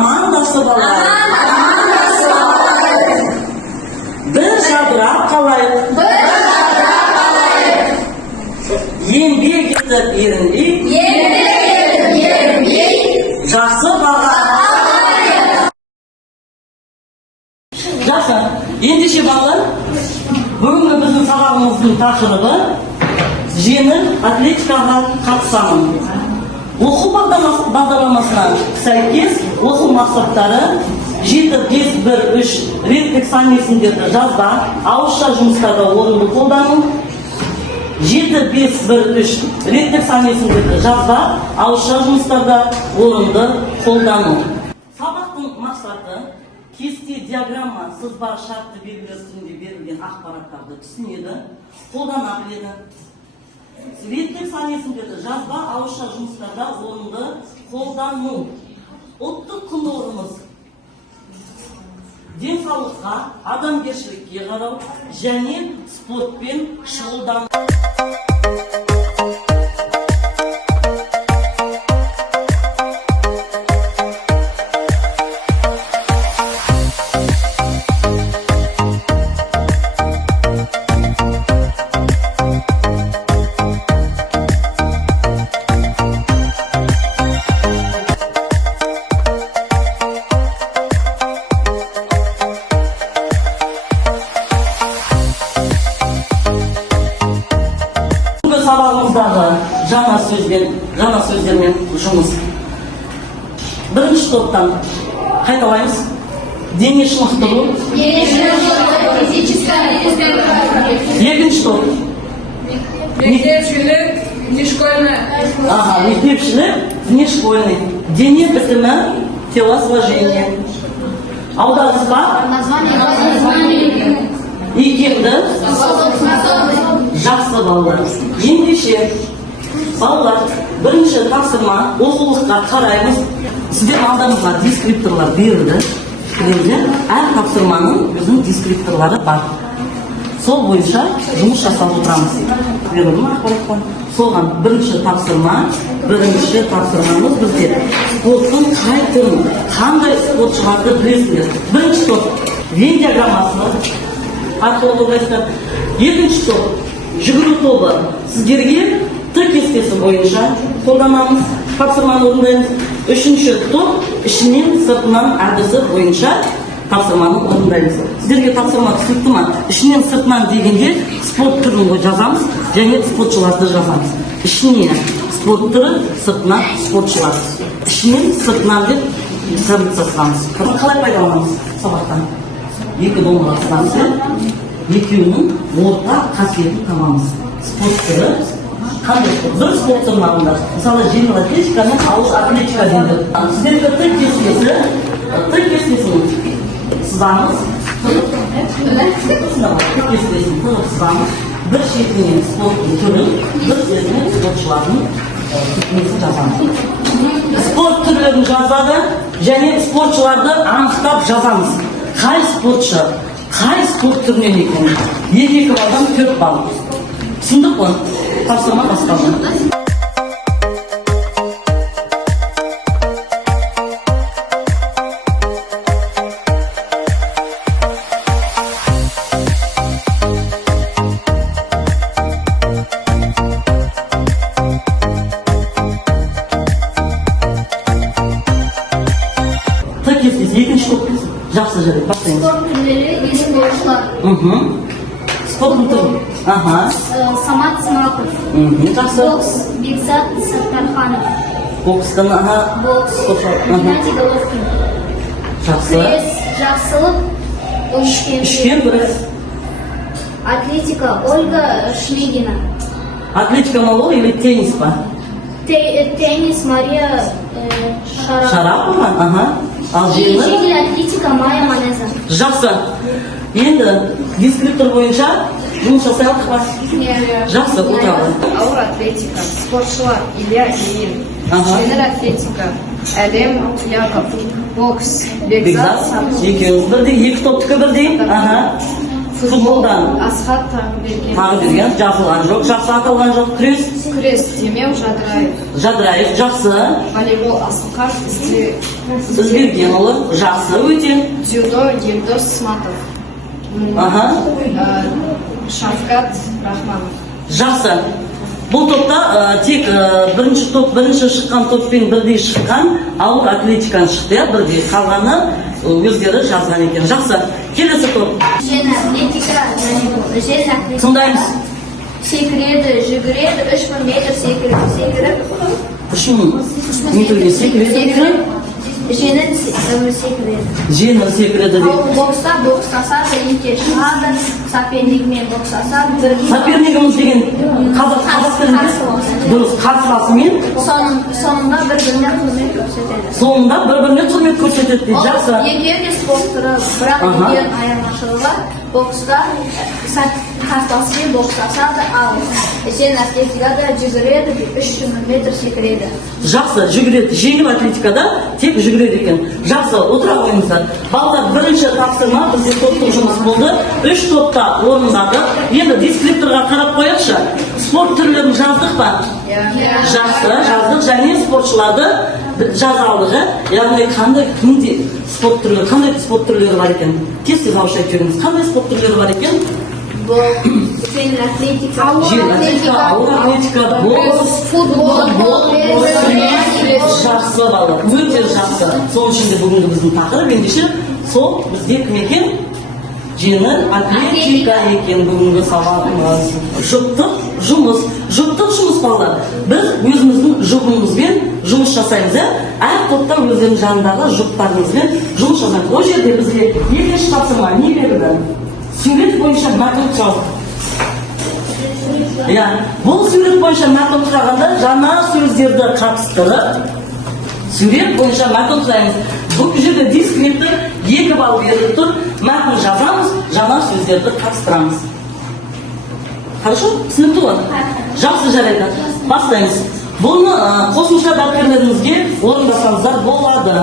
командасы балалар. Bir жадырап қалайық. Еңбек етіп ерінбей. Жақсы баға. Жақсы. Ендеше балалар, бүгінгі біздің сабағымыздың тақырыбы жеңіл атлетикаға қатысамын. Оқу бағдарламасына сәйкес оқу мақсаттары 7-5-1-3 реттік санесіндегі жазба, ауызша жұмыстарда орынды қолдану. 7-5-1-3 реттік санесіндегі жазба, ауызша жұмыстарда орынды қолдану. Сабақтың мақсаты кесте, диаграмма, сызба, шартты белгілер түрінде берілген ақпараттарды түсінеді, қолдана біледі. Реттік санесіндегі жазба, ауызша жұмыстарда орынды қолдану. Ұлттық құндылығымыз денсаулыққа, адамгершілікке қарау және спортпен шұғылдану. Сабағымыздағы жаңа сөздермен жұмыс. Бірінші топтан қайталаймыз. Дене шынықтыру. Екінші топ. Мектепшілік, внешкольный. Мектепшілік, внешкольный. Дене бітімі, телосложение. Аударыс бар? Икемді. Жақсы балалар. Ендеше, балалар, бірінші тапсырма, оқулыққа қараймыз. Сіздер алдыңызға дескрипторлар берілді. Әр тапсырманың өзінің дескрипторлары бар. Сол бойынша жұмыс жасап отырамыз. Берілді ме ақпараттан? Соған бірінші тапсырмамыз бізде. Спорттың қай түрін, қандай спортшыларды білесіңдер? Бірінші топ, Вен диаграммасы арқылы қолдайсыздар. Екінші топ, жүгіру тобы сіздерге Т кестесі бойынша қолданамыз, тапсырманы орындаймыз. Үшінші топ, ішінен сыртынан әдісі бойынша тапсырманы орындаймыз. Сіздерге тапсырма түсінікті ме? Ішінен сыртынан дегенде спорт түрін жазамыз және спортшыларды жазамыз. Ішіне спорт түрі, сыртынан спортшылар. Ішінен сыртынан деп сыртсасамыз. Қалай пайдаланамыз сабақтан? Екі домбыра сызамыз, екеуінің орта қасиетін табамыз. Спорт түрі қандай спорт? Бір спорт түрін алыңдар. Мысалы, жеңіл атлетика мен ауыр атлетика дейді. Сіздерге Т кестесін сызамыз. Сызамыз. Бір шетінен спорттың түрін, бір шетінен спортшылардың түпнесін жазамыз. Спорт түрлерін жазады және спортшыларды анықтап жазамыз. Қай спортшы, қай спорт түрінен екен? Екі балдан 4 балл. Түсіндік қой? Тапсырма басталды. Екінші топ жақсы жарайды. Спорт түрлері спортшылар. Спорт түрі. Самат Смақов. Жақсы. Бокс Бекзат Саттарханов. Бокстан, Бокс Геннадий Головкин. Жақсы. Күрес Жақсылық Үшкен күрес. Атлетика Ольга Шлегина. Атлетика мало или теннис па? Теннис Мария Шарапова. Ал жеңіл атлетика Майя Манеза. Жақсы. Енді дескриптор бойынша жұмыс жасай алдық па? Жақсы, отырады. Ауыр атлетика, спортшылар Илья Ильин. Жеңіл атлетика Әлем Яков. Бокс Бекзат. Екеуіңіз бірдей, екі топтікі бірдей. Футболдан Асхат Таңберген. Таңберген жазылған жоқ. Жақсы аталған жоқ. Күрес Күрес Демеу Жадыраев. Жадыраев жақсы. Волейбол Асылхан Ізбергенұлы жақсы өте. Дзюдо Елдос Сматов. Шавкат Рахманов. Жақсы. Бұл топта тек бірінші шыққан топпен бірдей шыққан ауыр атлетикан шықты, бірдей қалғаны өздері жазған екен. Жақсы. Келесі топ. Жеңіл атлетика, жеңіл атлетика. Тыңдаймыз. Секіреді, жүгіреді, 3000 метр секіріп. 3000 метрге секіреді. Жеңіл секіреді. Жеңіл секіреді Ал бокстасады, еңке шығады, сопернигімен бокстасады. Сопернигіміз деген қазақ тілінде дұрыс, қарсыласымен Соңында бір-біріне құрмет көрсетеді. соңында бір-біріне құрмет көрсетеді дейді. Жақсы. Екеуі де спорт түрі, бірақ екеуінің айырмашылығы бар. Бокста қарсыласымен бокстасады, ал жеңіл атлетикада жүгіреді, 3000 метр секіреді. Жақсы, жүгіреді. Жеңіл атлетикада тек жүгіреді екен. Жақсы, отыра қойыңыздар. Балалар, бірінші тапсырма бізде топтық жұмыс болды. 3 топта орындады. Енді дискрипторға қарап қояқшы. Спорт түрлерін жаздық па? Жақсы, жаздық және спортшыларды жаза алдық. Яғни қандай спорт түрлері бар екен? Тез ауызша айтып жіберіңіз. Қандай спорт түрлері бар екен? Жеңіл атлетика, Жеңіл атлетика, ауыр атлетика, бокс, футбол, жақсы балалар, өте жақсы. Соның ішінде бүгінгі біздің тақырып ендеше сол бізде кім екен? Жеңіл атлетика екен бүгінгі сабағымыз. Жұптық жұмыс балалар. Біз өзіміздің жұбымызбен жұмыс жасаймыз. Әр топта өздерінің жанындағы жұптарымызбен жұмыс жасаймыз. Ол жерде бізге екінші тапсырма не берді? Сурет бойынша мәтін құралды. Бұл сурет бойынша мәтін құрағанда жаңа сөздерді қатыстырып, сурет бойынша мәтін құраймыз. Бұл жерде дискриптор 2 балл беріп тұр, мәтін жазамыз, жаңа сөздерді қатыстырамыз. Хорошо? Түсінікті ғой? Жақсы жарайды. Бастаймыз. Бұны қосымша дәптерлеріңізге орындасаңыздар болады.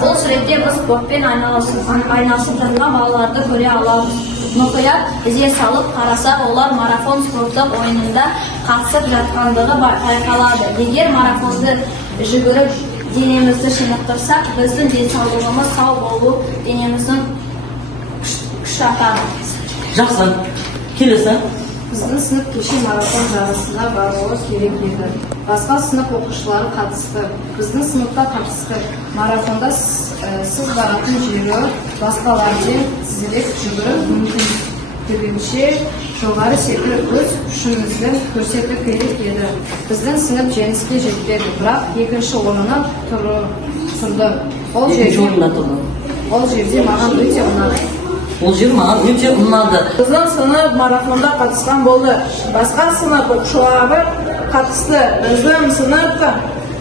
Бұл süreçte biz спортпен айналысып жатқан балаларды көре аламыз. Мұқият ізге салып қарасақ, олар марафон спорттық ойынында қатысып жатқандығы байқалады. Егер марафонды жүгіріп денемізді шынықтырсақ, біздің денсаулығымыз сау болу денеміздің күш атады. Жақсы. Келесі. Біздің сынып кеше марафон жарысына баруы керек еді. Басқа сынып оқушылары қатысты. Біздің сыныпта қатысты. Марафонда сіз баратын жері басқалардан тезірек жүгіріп, мүмкіндігінше жоғары секіріп өз күшімізді көрсету керек еді. Біздің сынып жеңіске жетпеді, бірақ екінші орыннан тұрды. Ол жерде маған өте ұнады. Ол жер маған өте ұнады. Біздің сынып марафонда қатысқан болды. Басқа сынып оқушылары қатысты. Біздің сыныпта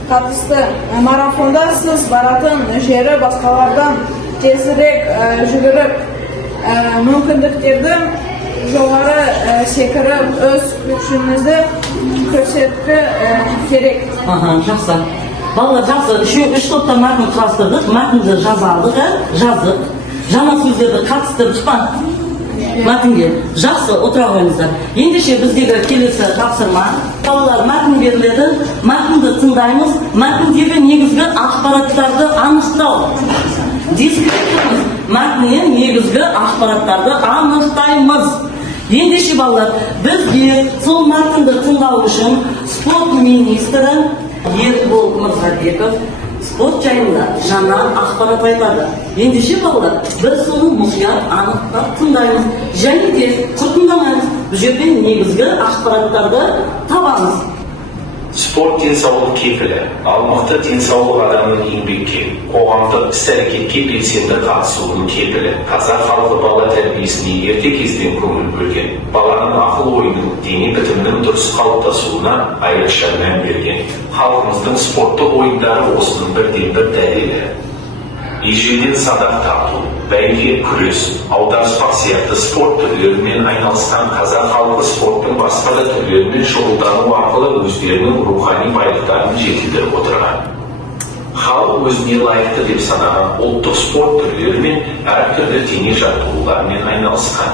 қатысты. Марафонда сіз баратын жері басқалардан тезірек жүгіріп, мүмкіндіктерді жоғары секіріп, өз күшімізді көрсету керек. Жақсы. Балалар, жақсы. 3 топта мәтін құрастырдық, мәтінді жаздық. Жаңа сөздерді қатыстырдық па? Мәтінге. Жақсы, отыра қойыңыздар. Ендеше біздегі келесі тапсырма. Балалар, мәтін беріледі, мәтінді тыңдаймыз, мәтіндегі негізгі ақпараттарды анықтау. Дискрипторымыз, мәтіннен негізгі ақпараттарды анықтаймыз. Ендеше балалар, бізге сол мәтінді тыңдау үшін спорт министрі Ербол Мырзабеков спорт жайында жаңа ақпарат айтады. Ендеше балалар, біз соны мұқият анықтап тыңдаймыз. Және де құртындамаймыз. Бұл жерден негізгі ақпараттарды табамыз. Sport денсаулық кепілі. Алмақты денсаулық адамның еңбекке, қоғамдық іс-әрекетке белсенді қатысуының кепілі. Қазақ халқы бала тәрбиесіне ерте кезден көңіл бөлген. Баланың ақыл ойының, дене бітімінің дұрыс қалыптасуына айрықша мән берген. Халқымыздың спорттық ойындары осының бірден-бір дәлелі. ежелден садақ тарту, бәйге, күрес, аударыспақ сияқты спорт түрлерімен айналысқан қазақ халқы спорттың басқа да түрлерімен шұғылдану арқылы өздерінің рухани байлықтарын жетілдіріп отырған. Халық өзіне лайықты деп санаған ұлттық спорт түрлерімен әртүрлі дене жаттығулармен айналысқан.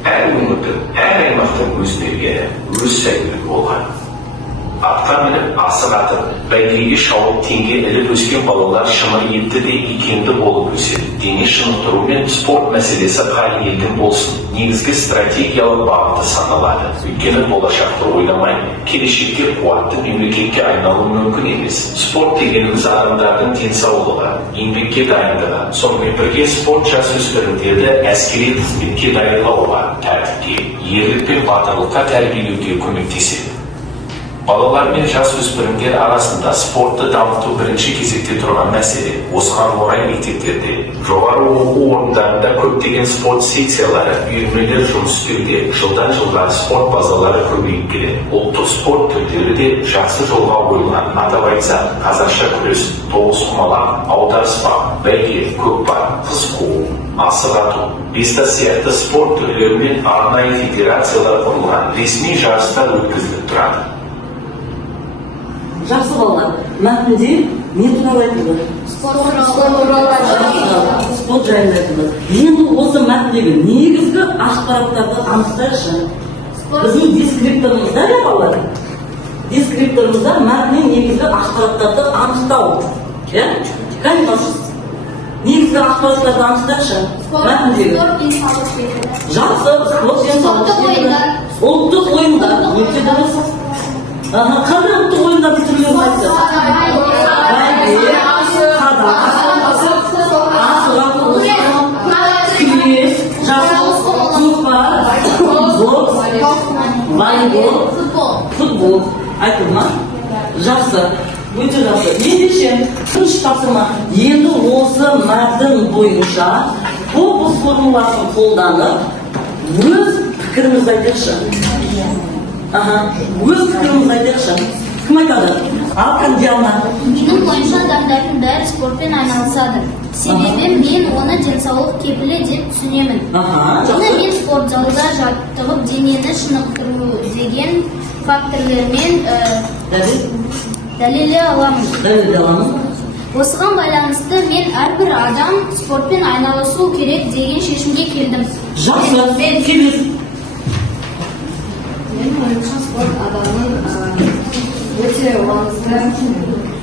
Әр өңірдің, әр аймақтың өз мергені, өз сәйгүлігі болған. Атқа мініп, асық атып, бәйгеге шауып, теңге іліп өскен балалар шымыр етті де икемді болып өседі. Дене шынықтыру мен спорт мәселесі қай елдің болсын, негізгі стратегиялық бағыты саналады. Өйткені болашақты ойламай, келешекте қуатты мемлекетке айналу мүмкін емес. Спорт дегеніміз адамдардың денсаулығы, еңбекке дайындығы, сонымен бірге спорт жасөспірімдерді әскери қызметке дайындауға, тәртіпке, ерлік пен батырлыққа тәрбиелеуге көмектеседі. Балалар мен жасөспірімдер арасында спортты дамыту бірінші кезекте тұрған мәселе. Осыған орай мектептерде, жоғары оқу орындарында көптеген спорт секциялары, үйірмелер жұмыс істеуде. Жылдан жылға спорт базалары көбейіп келеді. Ұлттық спорт түрлері де жақсы жолға қойылған. Атап айтсақ, қазақша күрес, тоғызқұмалақ, аударыспақ, бәйге, көкпар, қыз қуу, асық ату, бестас сияқты спорт түрлерімен арнайы федерациялар құрылған, ресми жарыстар өткізіліп тұрады. Жақсы балалар, мәтінде не туралы айтылды? Спорт жайында айтылды. Енді осы мәтіндегі негізгі ақпараттарды анықтайықшы. Біздің дескрипторымызда не балалар? Дескрипторымызда мәтіннің негізгі ақпараттарды анықтау. Қане басыз? Негізгі ақпараттарды анықтайықшы. Мәтіндегі. Жақсы, спорт денсаулық. Ұлттық ойындар. Өте дұрыс. Қандай ұлттық ойындардың түрлерін айтты? Бәйге, қадақ, күрес, көкпар, бокс, волейбол, футбол. Айтылды ма? Жақсы, өте жақсы. Ендеше, бірінші тапсырма. Енді осы мәтін бойынша фокус формуласын қолданып, өз пікірімізді айтайықшы. Өз пікірімізді айтайықшы. Кім айтады? Алқан Диана. Менің ойымша адамдардың бәрі спортпен айналысады. Себебі мен оны денсаулық кепілі деп түсінемін. Оны мен спорт залда жаттығып денені шынықтыру деген факторлермен дәлелдей аламын. Осыған байланысты мен әрбір адам спортпен айналысу керек деген шешімге келдім. Жақсы, келіңіз. Менің ойымша спорт адамның өте маңызды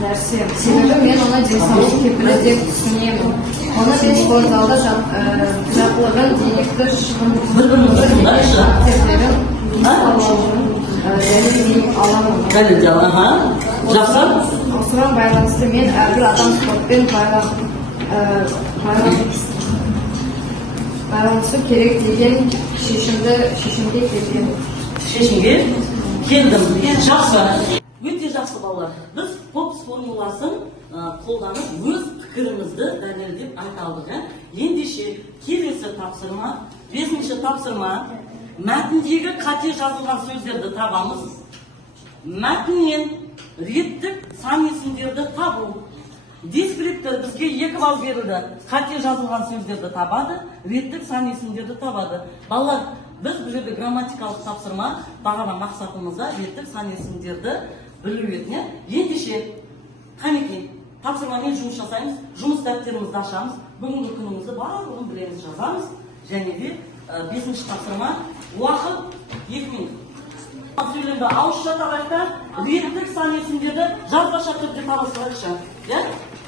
нәрсе. Себебі мен оны денсаулық кепілі деп түсінемін. Оны мен спорт залда жаттығып денекті дәлелдей аламын. Жақсы. Осыған байланысты мен әрбір адам спортпен байланысу керек деген шешімге келдім. Жақсы. Өте жақсы балалар. Біз фокус формуласын қолданып өз пікірімізді дәлелдеп айта алдық. Ендеше келесі тапсырма, 5-ші тапсырма, мәтіндегі қате жазылған сөздерді табамыз. Мәтіннен реттік сан есімдерді табу. Дескриптор бізге 2 балл берілді. Қате жазылған сөздерді табады, реттік сан есімдерді табады. Балалар, біз бұл жерде грамматикалық тапсырма бағана мақсатымызда реттік сан есімдерді білу еді. Ендеше, қанекей, тапсырмамен жұмыс жасаймыз, жұмыс дәптерімізді ашамыз, бүгінгі күнімізді барлығын білеміз, жазамыз, және де 5-ші тапсырма, уақыт 2 минут. Сөйлемді ауызша тағайда реттік сан есімдерді жазбаша түрде табыстырайықшы.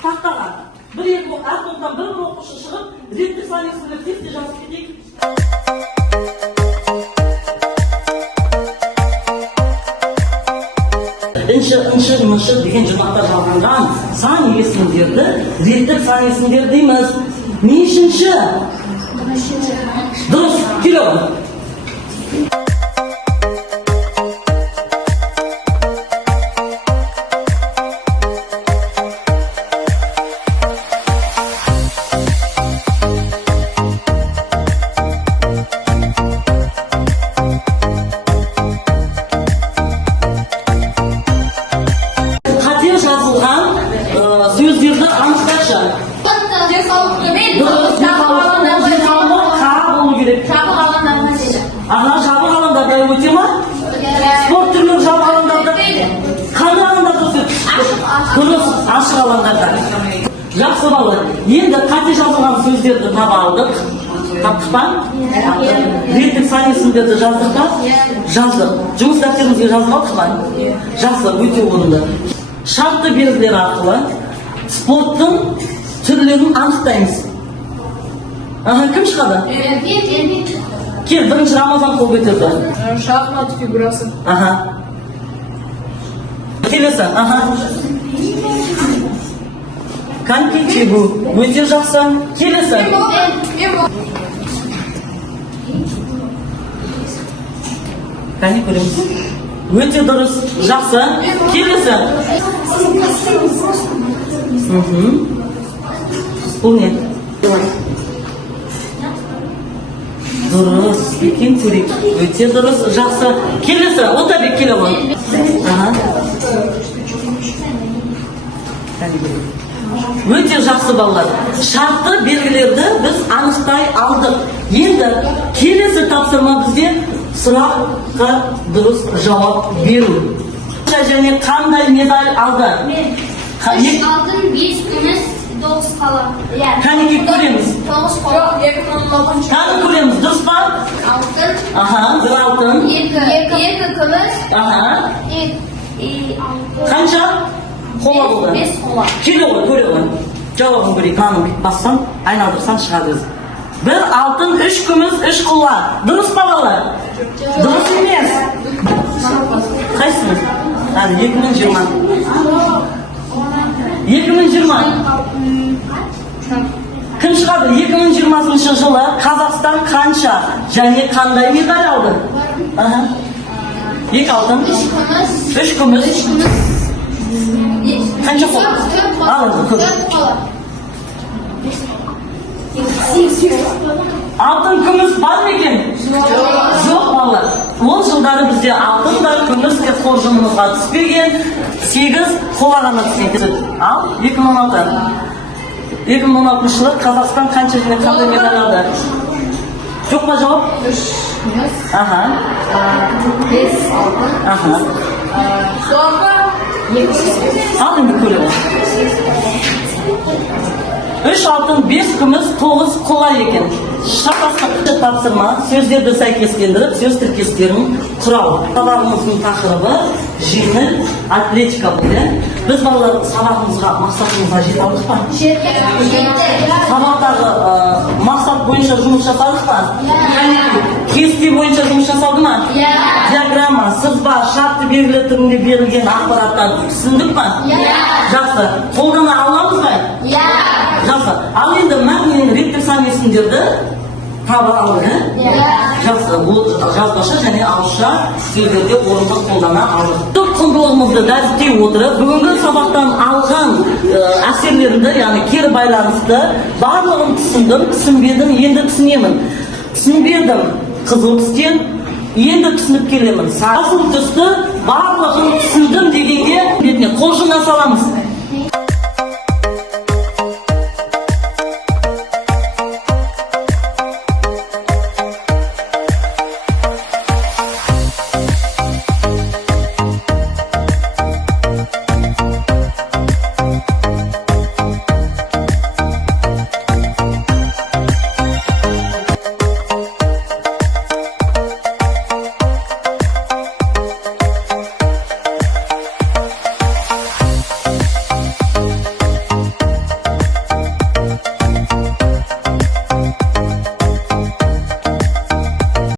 Тақтаға. Әр топтан бір оқушы шығып, реттік сан есімдерді тез жазып кетейік. Інші деген жұмақтар жалғанған сан есімдерді реттік сан есімдер дейміз. Нешінші? Дұрыс, келі ғой. дұрыс ашық алаңдарда. Жақсы балалар. Енді қате жазылған сөздерді таба алдық. Таптық па? Реттік санесіндерді жаздық па? Жаздық. Жұмыс дәптерімізге жазып алдық па? Жақсы, өте орынды. Шартты белгілер арқылы спорттың түрлерін анықтаймыз. Кім шығады? Кел, бірінші Рамазан қол көтерді. Шахмат фигурасы. Келесі. Коньки тебу. Өте жақсы. Келесі. Қане көреміз. Өте дұрыс. Жақсы. Келесі. Бұл не? Дұрыс. Екен көрейік. Өте дұрыс. Жақсы. Келесі. Отабек келе ғой. Өте жақсы балалар. Шартты белгілерді біз анықтай алдық. Енді келесі тапсырма бізде сұраққа дұрыс жауап беру. Және қандай медаль алды? 3 алтын, 5 күміс, 9 қала. Кәнеке көреміз. 9 қала. 2016. Тағы көреміз. Дұрыс па? Алтын. Бір алтын. 2 күміс. Қанша? Қола болды. 5 қола. Келе ғой, көре ғой. Жауабын көрейік. Наным бассам, айналдырсам шығады өзі. 1 алтын, 3 күміс, 3 қола. Дұрыс па балалар? Дұрыс емес. Қайсыңыз? 2020. 2020. Кім шығады? 2020 жылы Қазақстан қанша және қандай медаль алды? 2 алтын, 3 күміс. Қанша қола? Алыңыз, көп. Алтын күміс бар ма екен? Жоқ балалар. Ол жылдары бізде алтын да күміс те қоржынымызға түспеген, 8 қола ғана түседі. Ал 2016 жылы Қазақстан қанша және қандай медаль алды? Жоқ па жауап? 3 күміс, 5 алтын, Соңғы 2 Ал енді көре ғой. 3 алтын, 5 күміс, 9 қола екен. Шапастықты тапсырма, сөздерді сәйкестендіріп, сөз тіркестерін құрау. Сабағымыздың тақырыбы жеңіл атлетика болды. Біз балалар сабағымызға, мақсатымызға жете алдық па? Сабақтағы мақсат бойынша жұмыс жасадық па? Кесте бойынша жұмыс жасалды ма? Диаграмма, сызба, шартты белгілі түрінде берілген ақпараттарды түсіндік па? Жақсы. Қолдана аламыз ба? Жақсы. Ал енді мәтіннен реттік санесіндерді таба алды. Жақсы. Бұл жазбаша және ауызша сөздерде орынды қолдана алды. Көп құндылығымызды дәрістей отырып, бүгінгі сабақтан алған әсерлерімді, яғни кері байланысты барлығын түсіндім, түсінбедім, енді түсінемін. Түсінбедім қызыл түстен, енді түсініп келемін. Асыл түсті барлығын түсіндім дегенге бетіне қоржынға саламыз.